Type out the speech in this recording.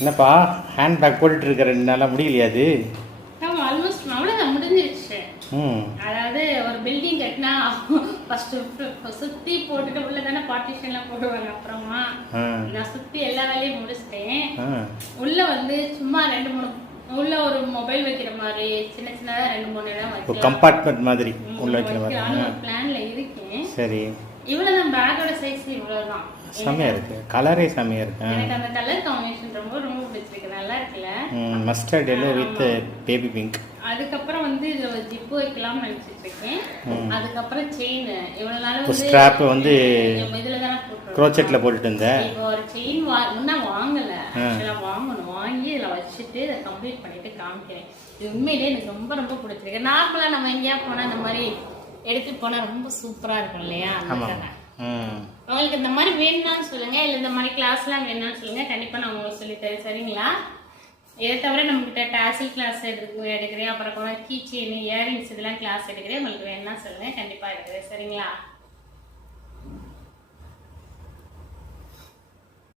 என்னப்பா hand bag போட்டுட்டு இருக்க 2 நாளா முடியலையா அது? ஆல்மோஸ்ட் அவ்வளோதான் முடிஞ்சிருச்சு. ம். அதாவது ஒரு பில்டிங் கட்டினா ஃபர்ஸ்ட் சுத்தி போட்டுட்டு உள்ள தானே பார்ட்டிஷன்லாம் போடுவாங்க. அப்புறமா நான் சுத்தி எல்லா வேலையும் முடிச்சிட்டேன். உள்ள வந்து சும்மா 2-3 உள்ள ஒரு மொபைல் வைக்கிற மாதிரி சின்ன சின்னதா 2-3 இடம் வச்சு கம்பார்ட்மெண்ட் மாதிரி உள்ள வைக்கிற மாதிரி பிளான்ல இருக்கேன். சரி. இவ்வளவுதான் பேக்கோட சைஸ் இவ்வளவுதான். செமையா இருக்கு. கலரே செமையா இருக்கு. எனக்கு அந்த கலர் காம்பினேஷன் ரொம்ப ரொம்ப பிடிச்சிருக்கு. நல்லா இருக்குல்ல? Mustard yellow with baby pink. அதுக்கப்புறம் வந்து இதுல ஒரு ஜிப்பு வைக்கலாம்னு நினைச்சிட்டு இருக்கேன். அதுக்கப்புறம் செயின் இவ்வளவு நாள் வந்து ஸ்ட்ராப் வந்து இதுல தான போட்டுறோம். க்ரோச்செட்ல போட்டுட்டு இருந்தேன். இப்போ ஒரு செயின் முன்ன வாங்கல. ஆக்சுவலா வாங்கணும். வாங்கி இதுல வச்சிட்டு இத கம்ப்ளீட் பண்ணிட்டு காமிக்கிறேன். இது உண்மையிலேயே எனக்கு ரொம்ப ரொம்ப பிடிச்சிருக்கு. நார்மலா நம்ம எங்கேயா போனா இந்த மாதிரி எடுத்துட்டு போனா ரொம்ப சூப்பரா இருக்கும் இல்லையா? உங்களுக்கு இந்த மாதிரி வேணும்னு சொல்லுங்க. இல்ல இந்த மாதிரி கிளாஸ் எல்லாம் வேணும்னு சொல்லுங்க. கண்டிப்பா நான் உங்களுக்கு சொல்லி தரேன். சரிங்களா? இதை தவிர நம்ம கிட்ட டாசில் கிளாஸ் எடுக்கிறேன். அப்புறம் கீ செயின், இயரிங்ஸ் இதெல்லாம் கிளாஸ் எடுக்கிறேன். உங்களுக்கு வேணும்னா சொல்லுங்க. கண்டிப்பா எடுக்கிறேன். சரிங்களா?